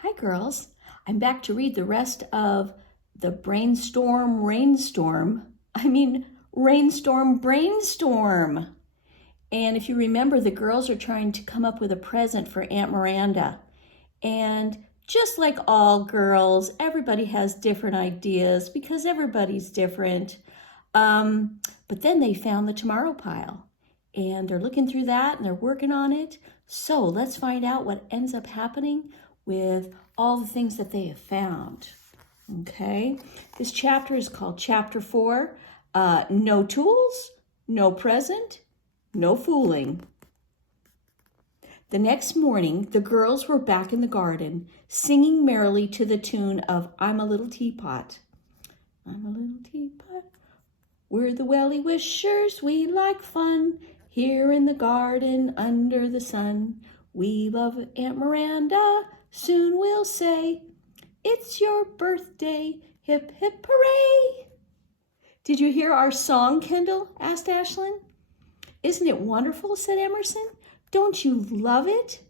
Hi, girls. I'm back to read the rest of the Rainstorm. Brainstorm. And if you remember, the girls are trying to come up with a present for Aunt Miranda. And just like all girls, everybody has different ideas because everybody's different. But then they found the tomorrow pile. And they're looking through that and they're working on it. So let's find out what ends up happening with all the things that they have found. Okay, this chapter is called Chapter 4, No Tools, No Present, No Fooling. The next morning, the girls were back in the garden, singing merrily to the tune of I'm a Little Teapot. I'm a little teapot. We're the Wellie Wishers, we like fun, here in the garden under the sun. We love Aunt Miranda, soon we'll say, it's your birthday, hip hip hooray. Did you hear our song, Kendall? Asked Ashlyn. Isn't it wonderful, said Emerson. Don't you love it?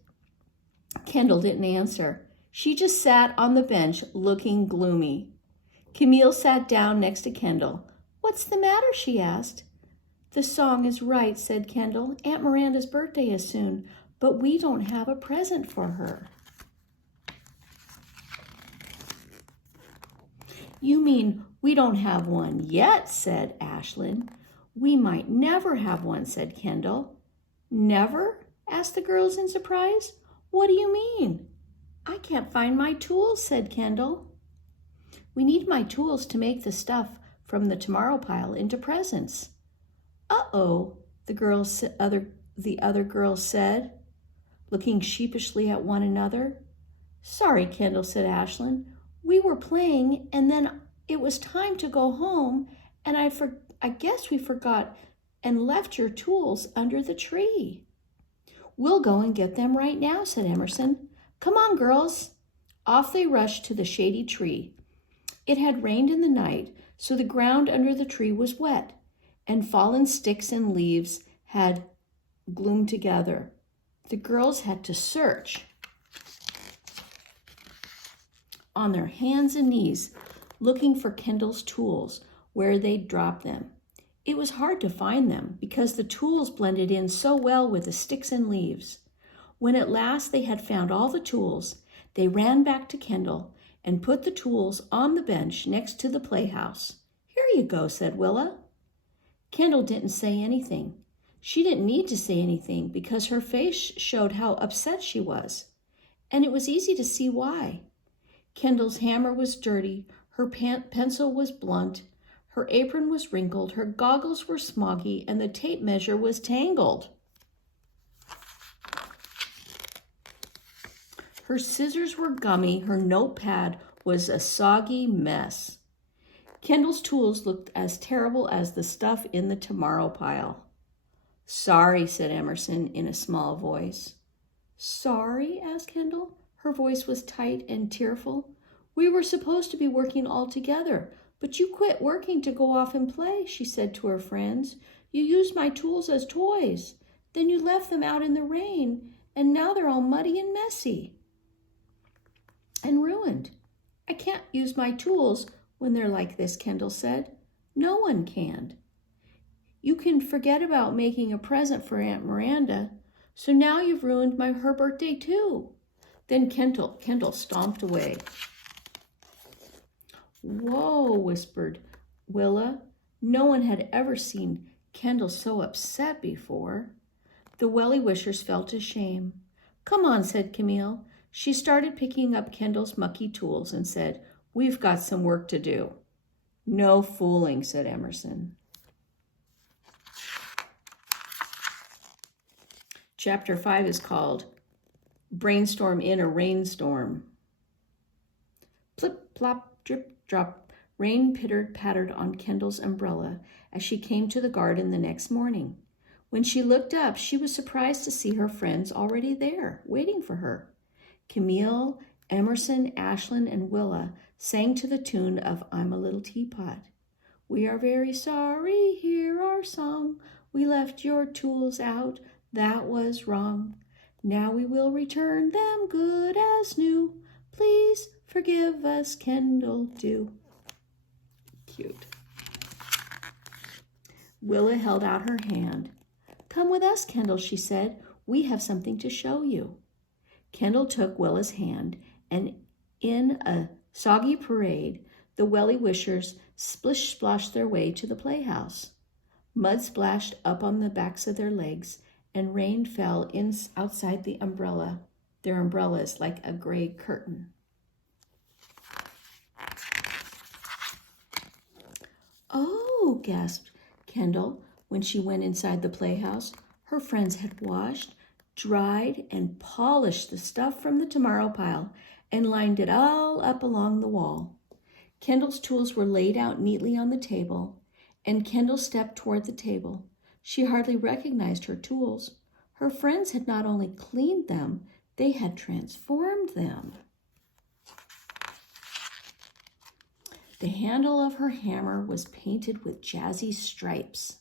Kendall didn't answer. She just sat on the bench looking gloomy. Camille sat down next to Kendall. What's the matter, she asked. The song is right, said Kendall. Aunt Miranda's birthday is soon, but we don't have a present for her. You mean we don't have one yet, said Ashlyn. We might never have one, said Kendall. Never? Asked the girls in surprise. What do you mean? I can't find my tools, said Kendall. We need my tools to make the stuff from the tomorrow pile into presents. Uh-oh, the other girls said, looking sheepishly at one another. Sorry, Kendall, said Ashlyn. We were playing, and then it was time to go home, and I guess we forgot and left your tools under the tree. We'll go and get them right now, said Emerson. Come on, girls. Off they rushed to the shady tree. It had rained in the night, so the ground under the tree was wet, and fallen sticks and leaves had gloomed together. The girls had to search on their hands and knees, looking for Kendall's tools where they'd dropped them. It was hard to find them because the tools blended in so well with the sticks and leaves. When at last they had found all the tools, they ran back to Kendall and put the tools on the bench next to the playhouse. Here you go, said Willa. Kendall didn't say anything. She didn't need to say anything because her face showed how upset she was, and it was easy to see why. Kendall's hammer was dirty, her pencil was blunt, her apron was wrinkled, her goggles were smoggy, and the tape measure was tangled. Her scissors were gummy, her notepad was a soggy mess. Kendall's tools looked as terrible as the stuff in the tomorrow pile. Sorry, said Emerson in a small voice. Sorry? Asked Kendall. Her voice was tight and tearful. We were supposed to be working all together, but you quit working to go off and play, she said to her friends. You used my tools as toys. Then you left them out in the rain, and now they're all muddy and messy and ruined. I can't use my tools when they're like this, Kendall said. No one can. You can forget about making a present for Aunt Miranda, so now you've ruined her birthday too. Then Kendall stomped away. Whoa, whispered Willa. No one had ever seen Kendall so upset before. The Wellie Wishers felt ashamed. Come on, said Camille. She started picking up Kendall's mucky tools and said, We've got some work to do. No fooling, said Emerson. Chapter 5 is called Brainstorm in a Rainstorm. Plip, plop, drip, drop. Rain pattered on Kendall's umbrella as she came to the garden the next morning. When she looked up, she was surprised to see her friends already there, waiting for her. Camille, Emerson, Ashlyn, and Willa sang to the tune of I'm a Little Teapot. We are very sorry, hear our song. We left your tools out, that was wrong. Now we will return them good as new. Please forgive us, Kendall, do. Cute. Willa held out her hand. Come with us, Kendall, she said. We have something to show you. Kendall took Willa's hand, and in a soggy parade, the Wellie Wishers splish-splashed their way to the playhouse. Mud splashed up on the backs of their legs, and rain fell outside their umbrellas like a gray curtain. Oh, gasped Kendall when she went inside the playhouse. Her friends had washed, dried, and polished the stuff from the tomorrow pile and lined it all up along the wall. Kendall's tools were laid out neatly on the table, and Kendall stepped toward the table. She hardly recognized her tools. Her friends had not only cleaned them, they had transformed them. The handle of her hammer was painted with jazzy stripes.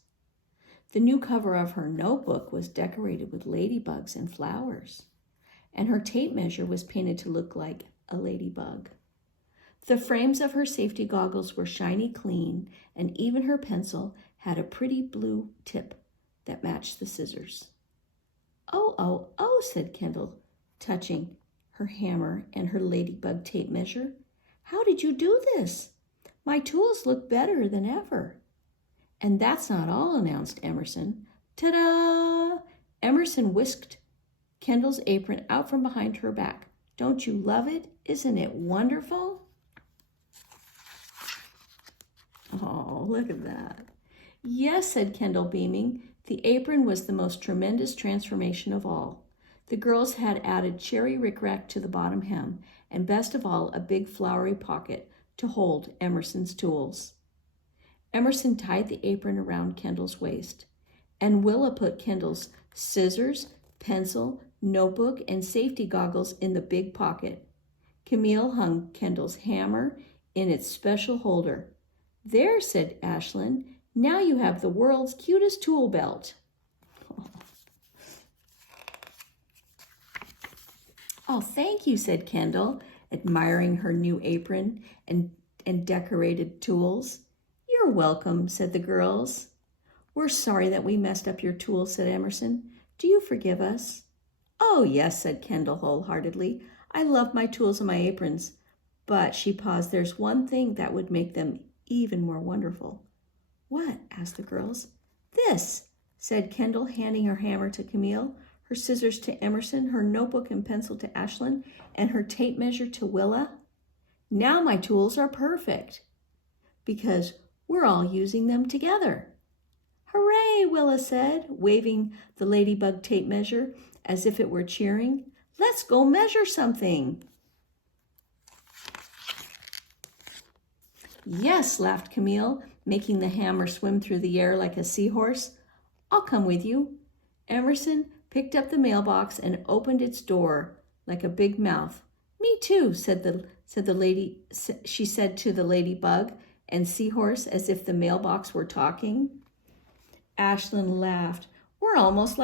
The new cover of her notebook was decorated with ladybugs and flowers, and her tape measure was painted to look like a ladybug. The frames of her safety goggles were shiny clean, and even her pencil had a pretty blue tip that matched the scissors. Oh, said Kendall, touching her hammer and her ladybug tape measure. How did you do this? My tools look better than ever. And that's not all, announced Emerson. Ta-da! Emerson whisked Kendall's apron out from behind her back. Don't you love it? Isn't it wonderful? Oh, look at that. Yes, said Kendall, beaming. The apron was the most tremendous transformation of all. The girls had added cherry rickrack to the bottom hem, and best of all, a big flowery pocket to hold Emerson's tools. Emerson tied the apron around Kendall's waist, and Willa put Kendall's scissors, pencil, notebook, and safety goggles in the big pocket. Camille hung Kendall's hammer in its special holder. There, said Ashlyn, now you have the world's cutest tool belt. Oh, thank you, said Kendall, admiring her new apron and decorated tools. You're welcome, said the girls. We're sorry that we messed up your tools, said Emerson. Do you forgive us? Oh, yes, said Kendall wholeheartedly. I love my tools and my aprons. But, she paused, there's one thing that would make them even more wonderful. What? Asked the girls. This, said Kendall, handing her hammer to Camille, her scissors to Emerson, her notebook and pencil to Ashlyn, and her tape measure to Willa. Now my tools are perfect, because we're all using them together. Hooray, Willa said, waving the ladybug tape measure as if it were cheering. Let's go measure something. Yes, laughed Camille, making the hammer swim through the air like a seahorse. I'll come with you. Emerson picked up the mailbox and opened its door like a big mouth. Me too, said the lady. She said to the ladybug and seahorse as if the mailbox were talking. Ashlyn laughed. They're almost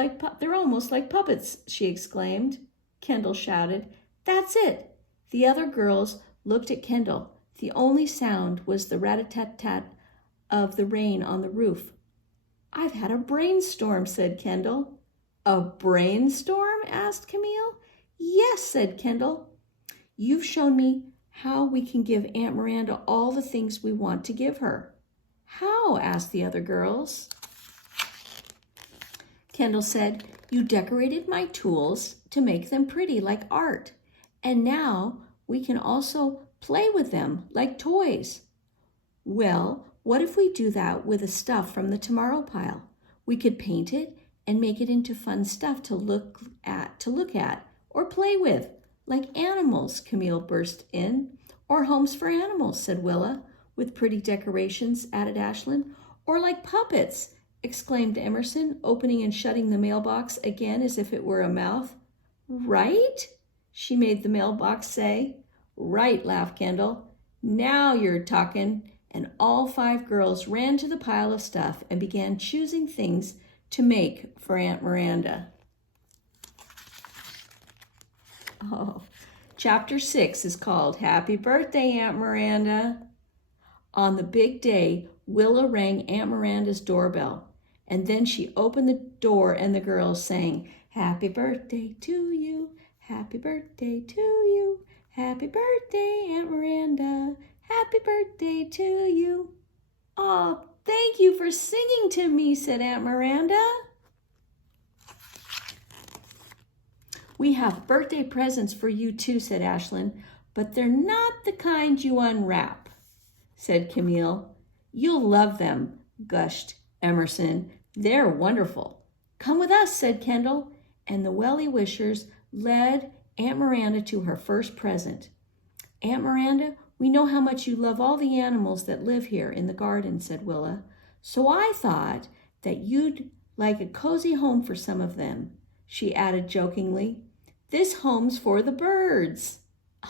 like puppets, she exclaimed. Kendall shouted, That's it. The other girls looked at Kendall. The only sound was the rat-a-tat-tat of the rain on the roof. I've had a brainstorm, said Kendall. A brainstorm? Asked Camille. Yes, said Kendall. You've shown me how we can give Aunt Miranda all the things we want to give her. How? Asked the other girls. Kendall said, You decorated my tools to make them pretty like art. And now we can also play with them like toys. Well, what if we do that with the stuff from the tomorrow pile? We could paint it and make it into fun stuff to look at or play with, like animals, Camille burst in. Or homes for animals, said Willa, with pretty decorations, added Ashlyn. Or like puppets, exclaimed Emerson, opening and shutting the mailbox again as if it were a mouth. Right? She made the mailbox say. Right, laughed Kendall. Now you're talking. And all 5 girls ran to the pile of stuff and began choosing things to make for Aunt Miranda. Oh, Chapter 6 is called Happy Birthday, Aunt Miranda. On the big day, Willa rang Aunt Miranda's doorbell, and then she opened the door and the girls sang, Happy birthday to you, happy birthday to you, happy birthday, Aunt Miranda, happy birthday to you. Oh, thank you for singing to me, said Aunt Miranda. We have birthday presents for you too, said Ashlyn, but they're not the kind you unwrap, said Camille. You'll love them, gushed Emerson. They're wonderful. Come with us, said Kendall, and the Wellie Wishers led Aunt Miranda to her first present. Aunt Miranda, we know how much you love all the animals that live here in the garden, said Willa, so I thought that you'd like a cozy home for some of them, she added jokingly. This home's for the birds.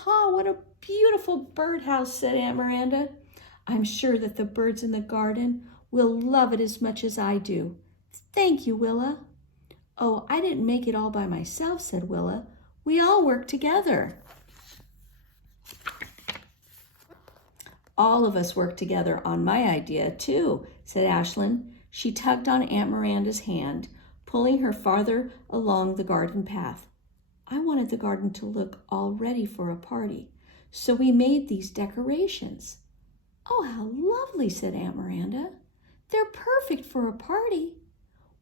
Oh, what a beautiful birdhouse, said Aunt Miranda. I'm sure that the birds in the garden will love it as much as I do. Thank you, Willa. Oh, I didn't make it all by myself, said Willa. We all work together. All of us work together on my idea, too, said Ashlyn. She tugged on Aunt Miranda's hand, pulling her farther along the garden path. I wanted the garden to look all ready for a party, so we made these decorations. Oh, how lovely, said Aunt Miranda. They're perfect for a party.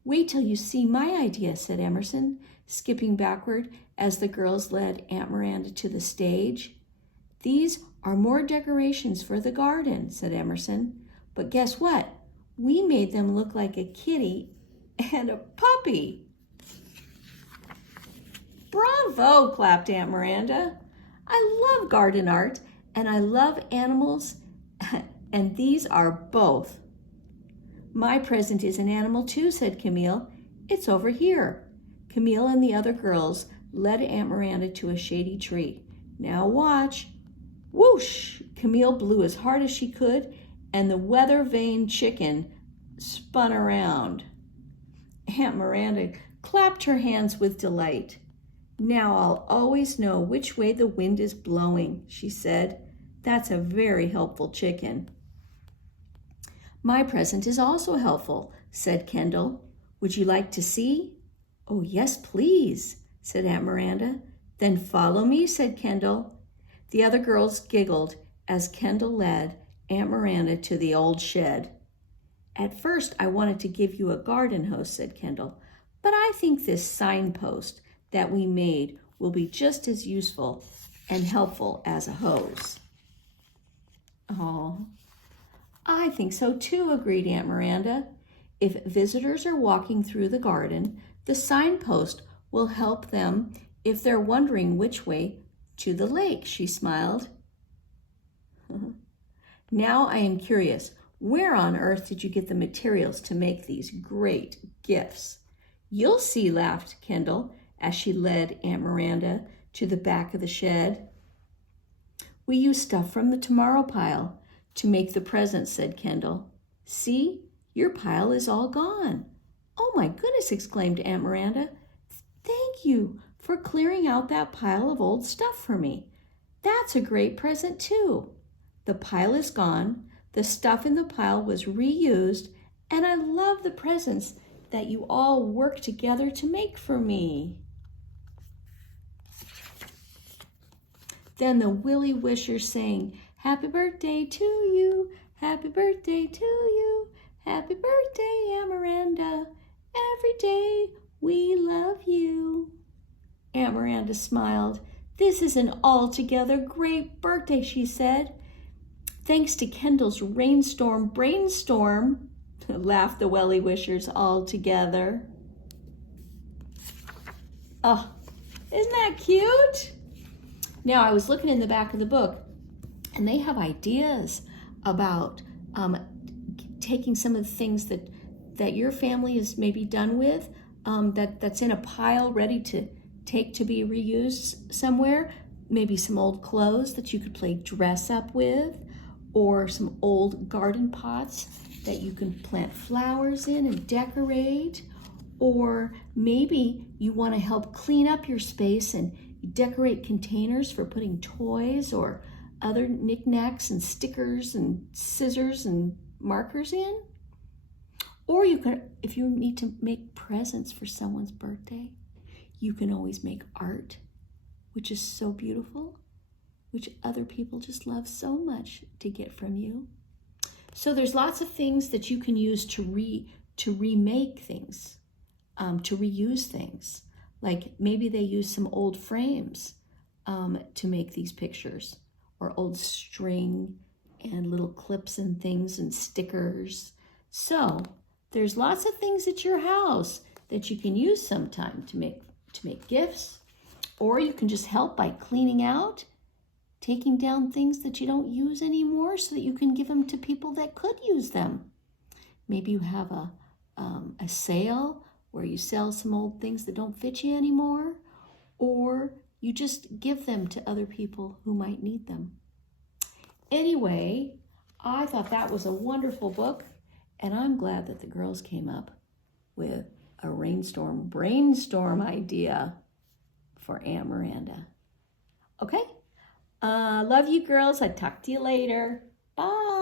Wait till you see my idea, said Emerson, skipping backward as the girls led Aunt Miranda to the stage. These are more decorations for the garden, said Emerson. But guess what? We made them look like a kitty and a puppy. Bravo, clapped Aunt Miranda. I love garden art and I love animals, and these are both. My present is an animal too, said Camille. It's over here. Camille and the other girls led Aunt Miranda to a shady tree. Now watch. Whoosh! Camille blew as hard as she could, and the weather-vane chicken spun around. Aunt Miranda clapped her hands with delight. Now I'll always know which way the wind is blowing, she said. That's a very helpful chicken. My present is also helpful, said Kendall. Would you like to see? Oh, yes, please, said Aunt Miranda. Then follow me, said Kendall. The other girls giggled as Kendall led Aunt Miranda to the old shed. At first, I wanted to give you a garden hose, said Kendall, but I think this signpost that we made will be just as useful and helpful as a hose. Oh, I think so too, agreed Aunt Miranda. If visitors are walking through the garden, the signpost will help them if they're wondering which way to the lake, she smiled. Now I am curious, where on earth did you get the materials to make these great gifts? You'll see, laughed Kendall as she led Aunt Miranda to the back of the shed. We used stuff from the tomorrow pile to make the presents, said Kendall. See, your pile is all gone. Oh my goodness, exclaimed Aunt Miranda. Thank you for clearing out that pile of old stuff for me. That's a great present too. The pile is gone, the stuff in the pile was reused, and I love the presents that you all work together to make for me. Then the Wellie Wishers sang, Happy birthday to you, happy birthday to you, happy birthday, Aunt Miranda. Every day we love you. Aunt Miranda smiled. This is an altogether great birthday, she said. Thanks to Kendall's Rainstorm, Brainstorm, laughed the Wellie Wishers all together. Oh, isn't that cute? Now, I was looking in the back of the book, and they have ideas about taking some of the things that your family is maybe done with, that's in a pile ready to take to be reused somewhere. Maybe some old clothes that you could play dress up with, or some old garden pots that you can plant flowers in and decorate, or maybe you want to help clean up your space and You decorate containers for putting toys or other knickknacks and stickers and scissors and markers in. Or you can, if you need to make presents for someone's birthday, you can always make art, which is so beautiful, which other people just love so much to get from you. So there's lots of things that you can use to remake things, to reuse things. Like maybe they use some old frames to make these pictures, or old string and little clips and things and stickers. So there's lots of things at your house that you can use sometime to make gifts, or you can just help by cleaning out, taking down things that you don't use anymore so that you can give them to people that could use them. Maybe you have a sale where you sell some old things that don't fit you anymore, or you just give them to other people who might need them. Anyway, I thought that was a wonderful book, and I'm glad that the girls came up with a brainstorm idea for Aunt Miranda. Okay? Love you girls. I'll talk to you later. Bye.